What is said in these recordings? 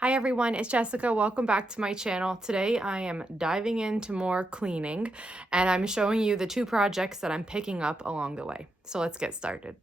Hi everyone, it's Jessica. Welcome back to my channel. Today I am diving into more cleaning and I'm showing you the two projects that I'm picking up along the way. So let's get started.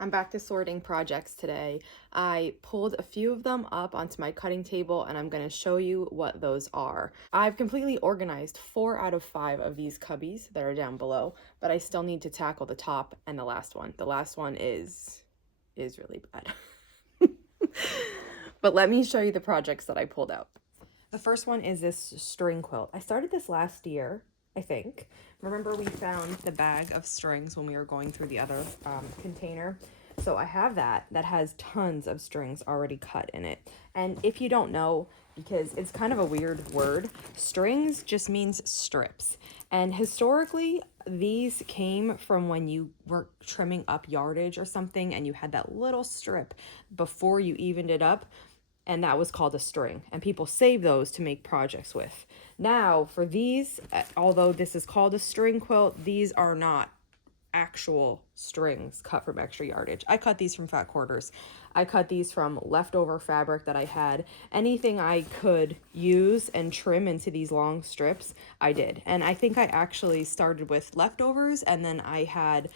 I'm back to sorting projects today. I pulled a few of them up onto my cutting table and I'm going to show you what those are. I've completely organized 4 out of 5 of these cubbies that are down below, but I still need to tackle the top and the last one. The last one is really bad. But let me show you the projects that I pulled out. The first one is this string quilt. I started this last year, I think. Remember we found the bag of strings when we were going through the other container. So I have that has tons of strings already cut in it. And if you don't know, because it's kind of a weird word, strings just means strips. And historically, these came from when you were trimming up yardage or something and you had that little strip before you evened it up, and that was called a string, and people save those to make projects with. Now for these, although this is called a string quilt, these are not actual strings cut from extra yardage. I cut these from fat quarters. I cut these from leftover fabric that I had. Anything I could use and trim into these long strips, I did. And I think I actually started with leftovers, and then I had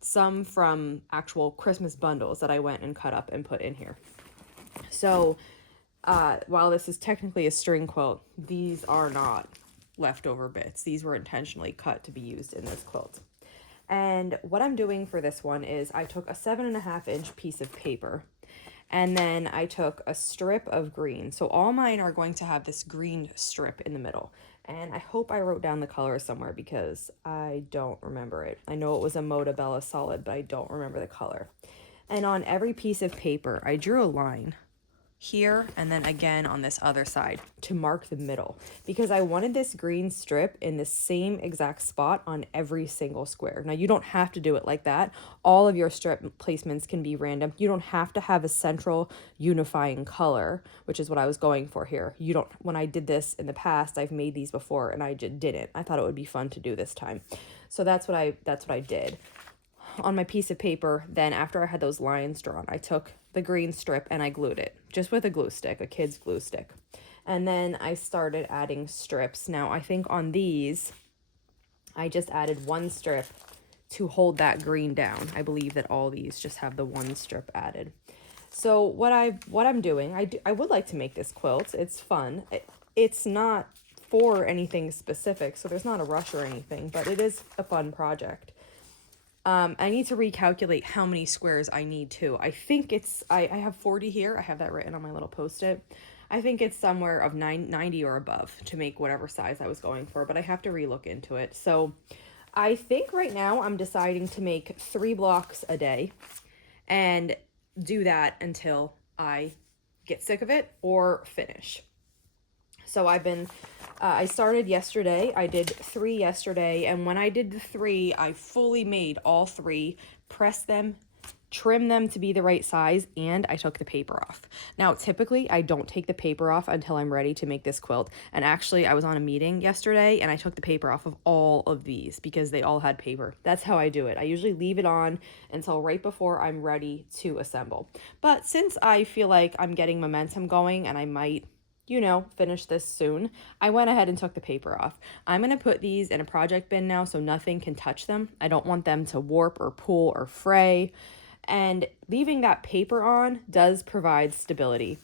some from actual Christmas bundles that I went and cut up and put in here. So while this is technically a string quilt, these are not leftover bits. These were intentionally cut to be used in this quilt. And what I'm doing for this one is I took a 7.5-inch piece of paper, and then I took a strip of green. So all mine are going to have this green strip in the middle. And I hope I wrote down the color somewhere because I don't remember it. I know it was a Moda Bella Solid, but I don't remember the color. And on every piece of paper, I drew a line here and then again on this other side to mark the middle, because I wanted this green strip in the same exact spot on every single square. Now you don't have to do it like that. All of your strip placements can be random. You don't have to have a central unifying color, which is what I was going for here. You don't, when I did this in the past, I've made these before and I just didn't. I thought it would be fun to do this time. So that's what I did. On my piece of paper, then after I had those lines drawn, I took the green strip and I glued it just with a glue stick, a kid's glue stick. And then I started adding strips. Now I think on these, I just added one strip to hold that green down. I believe that all these just have the one strip added. So what I'm doing, I would like to make this quilt. It's fun. It's not for anything specific, so there's not a rush or anything, but it is a fun project. I need to recalculate how many squares I need to. I think it's, I have 40 here. I have that written on my little Post-it. I think it's somewhere of 90 or above to make whatever size I was going for, but I have to relook into it. So I think right now I'm deciding to make 3 blocks a day and do that until I get sick of it or finish. So I started yesterday. I did 3 yesterday, and when I did the 3, I fully made all 3, pressed them, trimmed them to be the right size, and I took the paper off. Now, typically, I don't take the paper off until I'm ready to make this quilt, and actually, I was on a meeting yesterday, and I took the paper off of all of these because they all had paper. That's how I do it. I usually leave it on until right before I'm ready to assemble. But since I feel like I'm getting momentum going, and I might finish this soon, I went ahead and took the paper off. I'm going to put these in a project bin now so nothing can touch them. I don't want them to warp or pull or fray. And leaving that paper on does provide stability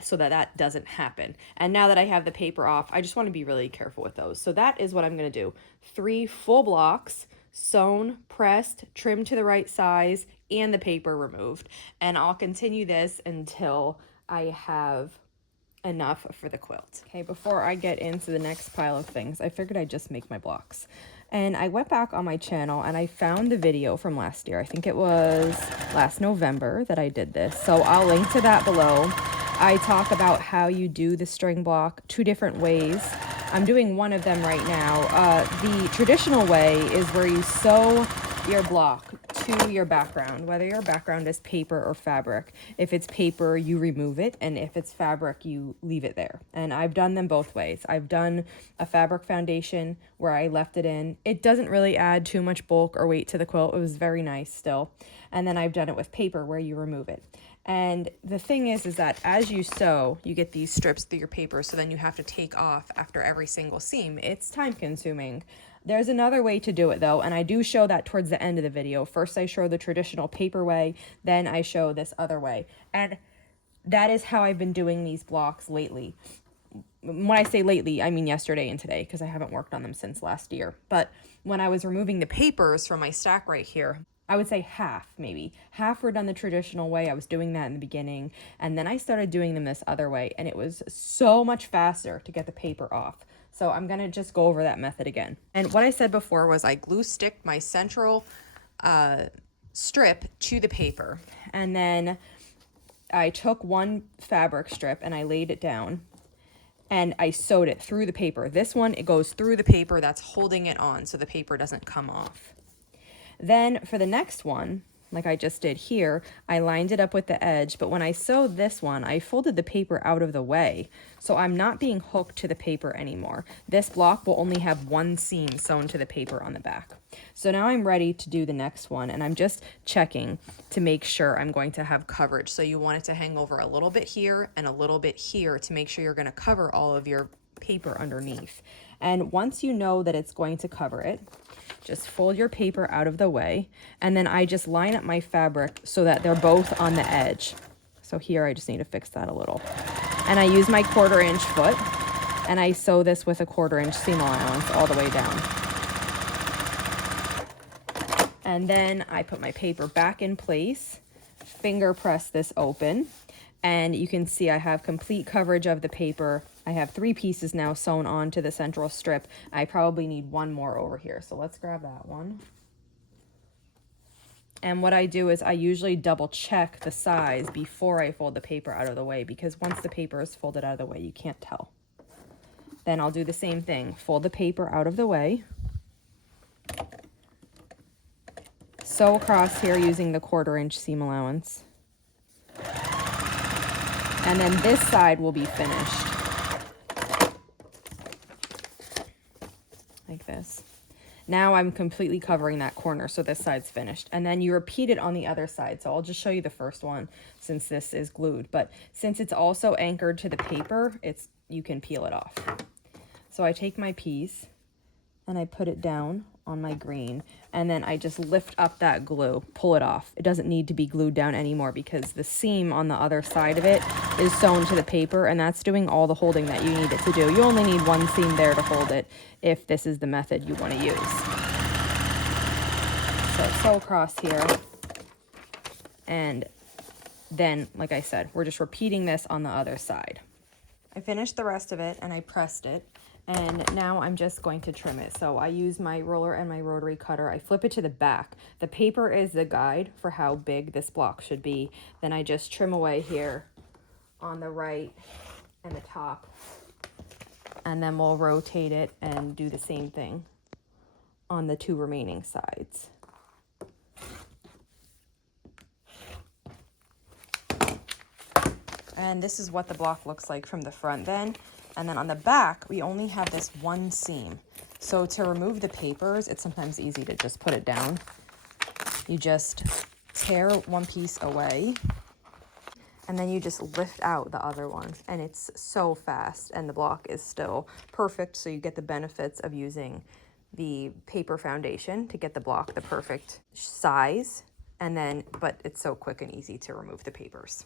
so that doesn't happen. And now that I have the paper off, I just want to be really careful with those. So that is what I'm going to do. 3 full blocks, sewn, pressed, trimmed to the right size, and the paper removed. And I'll continue this until I have enough for the quilt. Okay, before I get into the next pile of things, I figured I'd just make my blocks. And I went back on my channel and I found the video from last year. I think it was last November that I did this. So I'll link to that below. I talk about how you do the string block 2 different ways. I'm doing one of them right now. The traditional way is where you sew your block to your background, whether your background is paper or fabric. If it's paper, you remove it, and if it's fabric, you leave it there. And I've done them both ways. I've done a fabric foundation where I left it in. It doesn't really add too much bulk or weight to the quilt. It was very nice still. And then I've done it with paper where you remove it. And the thing is that as you sew, you get these strips through your paper, so then you have to take off after every single seam. It's time consuming. There's another way to do it though, and I do show that towards the end of the video. First I show the traditional paper way, then I show this other way. And that is how I've been doing these blocks lately. When I say lately, I mean yesterday and today, because I haven't worked on them since last year. But when I was removing the papers from my stack right here, I would say half, maybe. Half were done the traditional way. I was doing that in the beginning. And then I started doing them this other way. And it was so much faster to get the paper off. So I'm going to just go over that method again. And what I said before was I glue stick my central strip to the paper. And then I took one fabric strip and I laid it down. And I sewed it through the paper. This one, it goes through the paper that's holding it on so the paper doesn't come off. Then for the next one, like I just did here, I lined it up with the edge, but when I sewed this one, I folded the paper out of the way. So I'm not being hooked to the paper anymore. This block will only have one seam sewn to the paper on the back. So now I'm ready to do the next one, and I'm just checking to make sure I'm going to have coverage. So you want it to hang over a little bit here and a little bit here to make sure you're going to cover all of your paper underneath. And once you know that it's going to cover it, just fold your paper out of the way, and then I just line up my fabric so that they're both on the edge. So here I just need to fix that a little. And I use my 1/4 inch foot, and I sew this with a 1/4 inch seam allowance all the way down. And then I put my paper back in place, finger press this open, and you can see I have complete coverage of the paper. I have 3 pieces now sewn onto the central strip. I probably need one more over here, so let's grab that one. And what I do is I usually double check the size before I fold the paper out of the way, because once the paper is folded out of the way, you can't tell. Then I'll do the same thing. Fold the paper out of the way. Sew across here using the 1/4 inch seam allowance. And then this side will be finished. Like this. Now I'm completely covering that corner, so this side's finished. And then you repeat it on the other side. So I'll just show you the first one since this is glued. But since it's also anchored to the paper, you can peel it off. So I take my piece and I put it down on my green, and then I just lift up that glue, pull it off. It doesn't need to be glued down anymore because the seam on the other side of it is sewn to the paper, and that's doing all the holding that you need it to do. You only need one seam there to hold it if this is the method you want to use. So sew across here, and then, like I said, we're just repeating this on the other side. I finished the rest of it and I pressed it. And now I'm just going to trim it. So I use my roller and my rotary cutter. I flip it to the back. The paper is the guide for how big this block should be. Then I just trim away here on the right and the top. And then we'll rotate it and do the same thing on the 2 remaining sides. And this is what the block looks like from the front then. And then on the back, we only have this one seam. So to remove the papers, it's sometimes easy to just put it down. You just tear one piece away, and then you just lift out the other one. And it's so fast, and the block is still perfect. So you get the benefits of using the paper foundation to get the block the perfect size. But it's so quick and easy to remove the papers.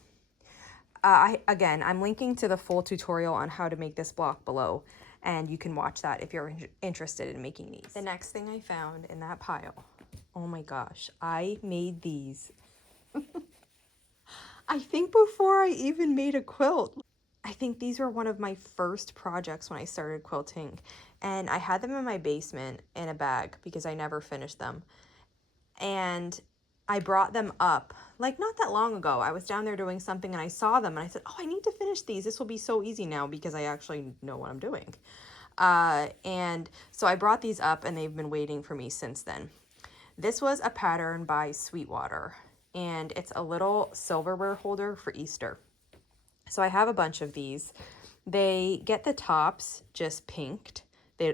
Again, I'm linking to the full tutorial on how to make this block below, and you can watch that if you're interested in making these. The next thing I found in that pile, oh my gosh, I made these. I think before I even made a quilt. I think these were one of my first projects when I started quilting, and I had them in my basement in a bag because I never finished them. And I brought them up like not that long ago. I was down there doing something and I saw them and I said, oh, I need to finish these. This will be so easy now because I actually know what I'm doing. And so I brought these up and they've been waiting for me since then. This was a pattern by Sweetwater, and it's a little silverware holder for Easter. So I have a bunch of these. They get the tops just pinked.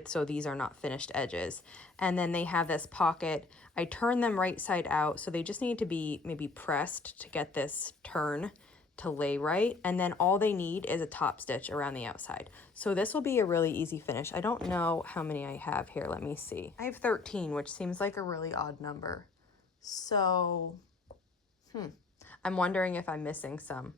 So these are not finished edges. and then they have this pocket. I turn them right side out, so they just need to be maybe pressed to get this turn to lay right, and then all they need is a top stitch around the outside. So this will be a really easy finish. I don't know how many I have here. Let me see. I have 13, which seems like a really odd number. So, I'm wondering if I'm missing some.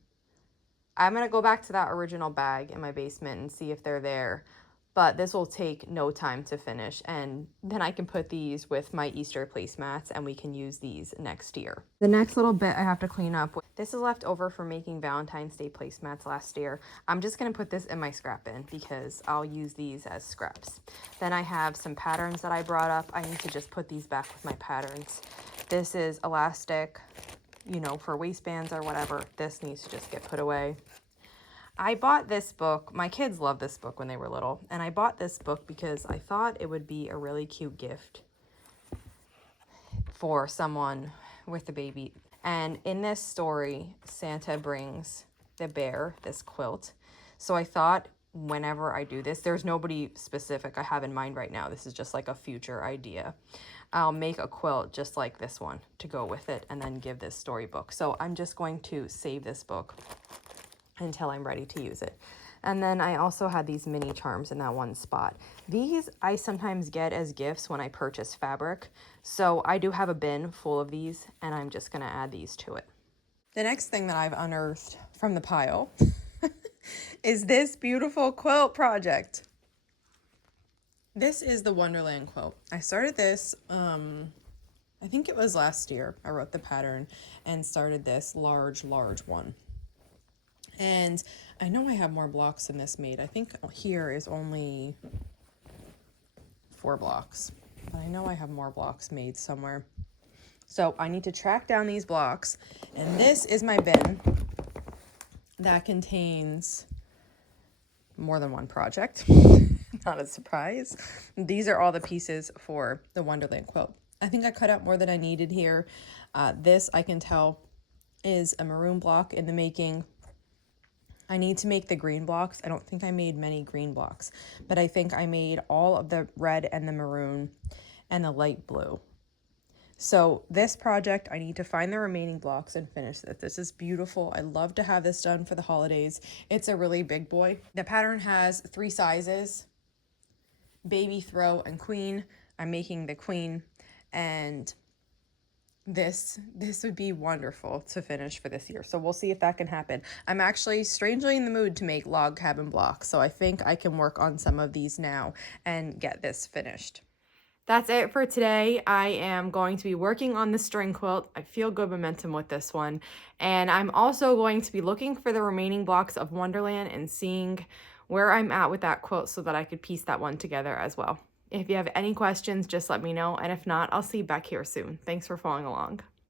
I'm going to go back to that original bag in my basement and see if they're there. But this will take no time to finish, and then I can put these with my Easter placemats and we can use these next year. The next little bit I have to clean up. This is left over from making Valentine's Day placemats last year. I'm just going to put this in my scrap bin because I'll use these as scraps. Then I have some patterns that I brought up. I need to just put these back with my patterns. This is elastic, you know, for waistbands or whatever. This needs to just get put away. I bought this book. My kids loved this book when they were little, and I bought this book because I thought it would be a really cute gift for someone with a baby. And in this story, Santa brings the bear this quilt. So I thought whenever I do this, there's nobody specific I have in mind right now. This is just like a future idea. I'll make a quilt just like this one to go with it and then give this storybook. So I'm just going to save this book until I'm ready to use it. And then I also had these mini charms in that one spot. These I sometimes get as gifts when I purchase fabric. So I do have a bin full of these, and I'm just gonna add these to it. The next thing that I've unearthed from the pile is this beautiful quilt project. This is the Wonderland quilt. I started this, I think it was last year. I wrote the pattern and started this large one. And I know I have more blocks than this made. I think here is only 4 blocks, but I know I have more blocks made somewhere. So I need to track down these blocks. And this is my bin that contains more than one project. Not a surprise. These are all the pieces for the Wonderland quilt. I think I cut out more than I needed here. This I can tell is a maroon block in the making. I need to make the green blocks. I don't think I made many green blocks, but I think I made all of the red and the maroon and the light blue. So this project, I need to find the remaining blocks and finish this. This is beautiful. I love to have this done for the holidays. It's a really big boy. The pattern has 3 sizes, baby, throw, and queen. I'm making the queen, and this would be wonderful to finish for this year. So we'll see if that can happen. I'm actually strangely in the mood to make log cabin blocks. So I think I can work on some of these now and get this finished. That's it for today. I am going to be working on the string quilt. I feel good momentum with this one. And I'm also going to be looking for the remaining blocks of Wonderland and seeing where I'm at with that quilt so that I could piece that one together as well. If you have any questions, just let me know. And if not, I'll see you back here soon. Thanks for following along.